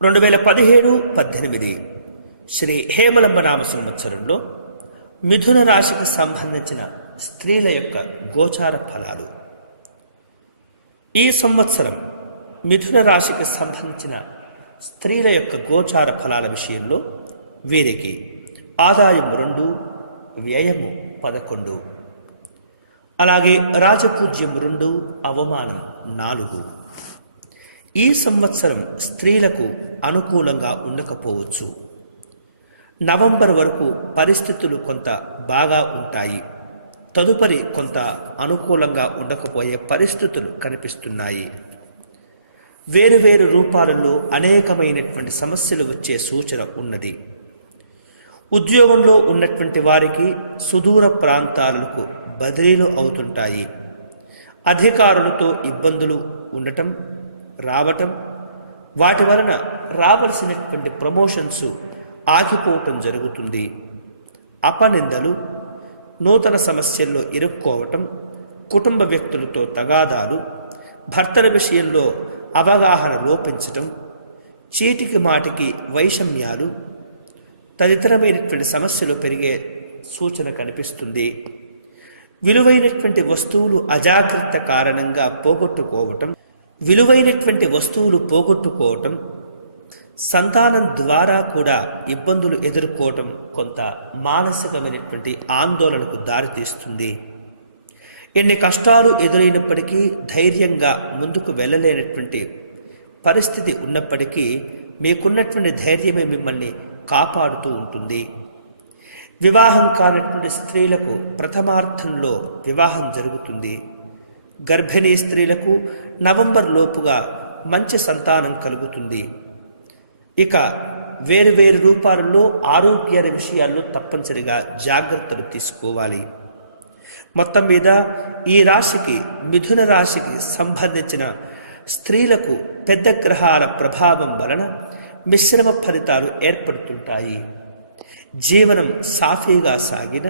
2017-18 శ్రీ హేమలంబ నామ సంవత్సరంలో మిథున రాశికి సంబంధించిన స్త్రీల యొక్క గోచార ఫలాలు. ఈ సంవత్సరం మిథున రాశికి సంబంధించిన స్త్రీల యొక్క గోచార ఫలాల విషయంలో వీరికి ఆదాయం 2, వ్యయము 11, అలాగే రాజపూజ్యం 2, అవమానం 4. ఈ సంవత్సరం స్త్రీలకు అనుకూలంగా ఉండకపోవచ్చు. నవంబర్ వరకు పరిస్థితులు కొంత బాగా ఉంటాయి. తదుపరి కొంత అనుకూలంగా ఉండకపోయే పరిస్థితులు కనిపిస్తున్నాయి. వేరువేరు రూపాలలో అనేకమైనటువంటి సమస్యలు వచ్చే సూచన ఉన్నది. ఉద్యోగంలో ఉన్నటువంటి వారికి సుదూర ప్రాంతాలకు బదిలీలు అవుతుంటాయి. అధికారులతో ఇబ్బందులు ఉండటం, రావటం, వాటి వలన రావలసినటువంటి ప్రమోషన్స్ ఆగిపోవటం జరుగుతుంది. అపనిందలు, నూతన సమస్యల్లో ఇరుక్కోవటం, కుటుంబ వ్యక్తులతో తగాదాలు, భర్తల విషయంలో అవగాహన లోపించటం, చీటికి మాటికి వైషమ్యాలు తదితరమైనటువంటి సమస్యలు పెరిగే సూచన కనిపిస్తుంది. విలువైనటువంటి వస్తువులు అజాగ్రత్త కారణంగా పోగొట్టుకోవటం, సంతానం ద్వారా కూడా ఇబ్బందులు ఎదుర్కోవటం కొంత మానసికమైనటువంటి ఆందోళనకు దారితీస్తుంది. ఎన్ని కష్టాలు ఎదురైనప్పటికీ ధైర్యంగా ముందుకు వెళ్ళలేనటువంటి పరిస్థితి ఉన్నప్పటికీ మీకున్నటువంటి ధైర్యమే మిమ్మల్ని కాపాడుతూ ఉంటుంది. వివాహం కానటువంటి స్త్రీలకు ప్రథమార్థంలో వివాహం జరుగుతుంది. గర్భిణీ స్త్రీలకు నవంబర్ లోపుగా మంచి సంతానం కలుగుతుంది. ఇక వేరువేరు రూపాలలో ఆరోగ్య విషయాల్లో తప్పనిసరిగా జాగ్రత్తలు తీసుకోవాలి. మొత్తం మీద ఈ రాశికి, మిథున రాశికి సంబంధించిన స్త్రీలకు పెద్ద గ్రహాల ప్రభావం వలన మిశ్రమ ఫలితాలు ఏర్పడుతుంటాయి. జీవనం సాఫీగా సాగిన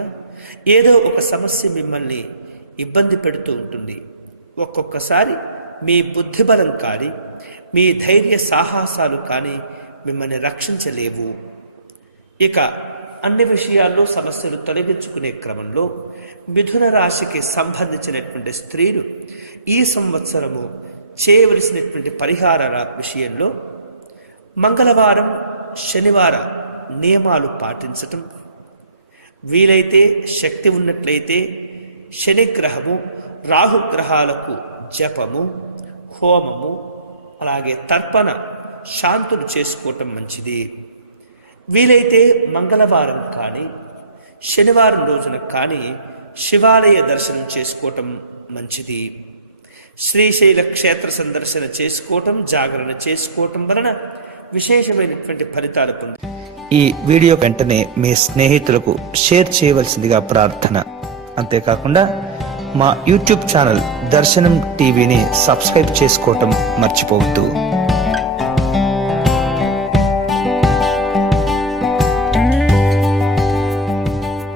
ఏదో ఒక సమస్య మిమ్మల్ని ఇబ్బంది పెడుతూ ఉంటుంది. ఒక్కొక్కసారి మీ బుద్ధిబలం కానీ, మీ ధైర్య సాహసాలు కానీ మిమ్మల్ని రక్షించలేవు. ఇక అన్ని విషయాల్లో సమస్యలు తొలగించుకునే క్రమంలో మిథున రాశికి సంబంధించినటువంటి స్త్రీలు ఈ సంవత్సరము చేయవలసినటువంటి పరిహారాల విషయంలో మంగళవారం, శనివార నియమాలు పాటించటం, వీలైతే శక్తి ఉన్నట్లయితే శనిగ్రహము, రాహుగ్రహాలకు జపము, హోమము, అలాగే తర్పణ శాంతులు చేసుకోవటం మంచిది. వీలైతే మంగళవారం కానీ శనివారం రోజున కానీ శివాలయ దర్శనం చేసుకోవటం మంచిది. శ్రీశైల క్షేత్ర సందర్శన చేసుకోవటం, జాగరణ చేసుకోవటం వలన విశేషమైనటువంటి ఫలితాలు పొంది ఈ వీడియో వెంటనే మీ స్నేహితులకు షేర్ చేయవలసిందిగా ప్రార్థన. అంతేకాకుండా మా యూట్యూబ్ ఛానల్ దర్శనం టీవీని సబ్స్క్రైబ్ చేసుకోవటం మర్చిపోవద్దు.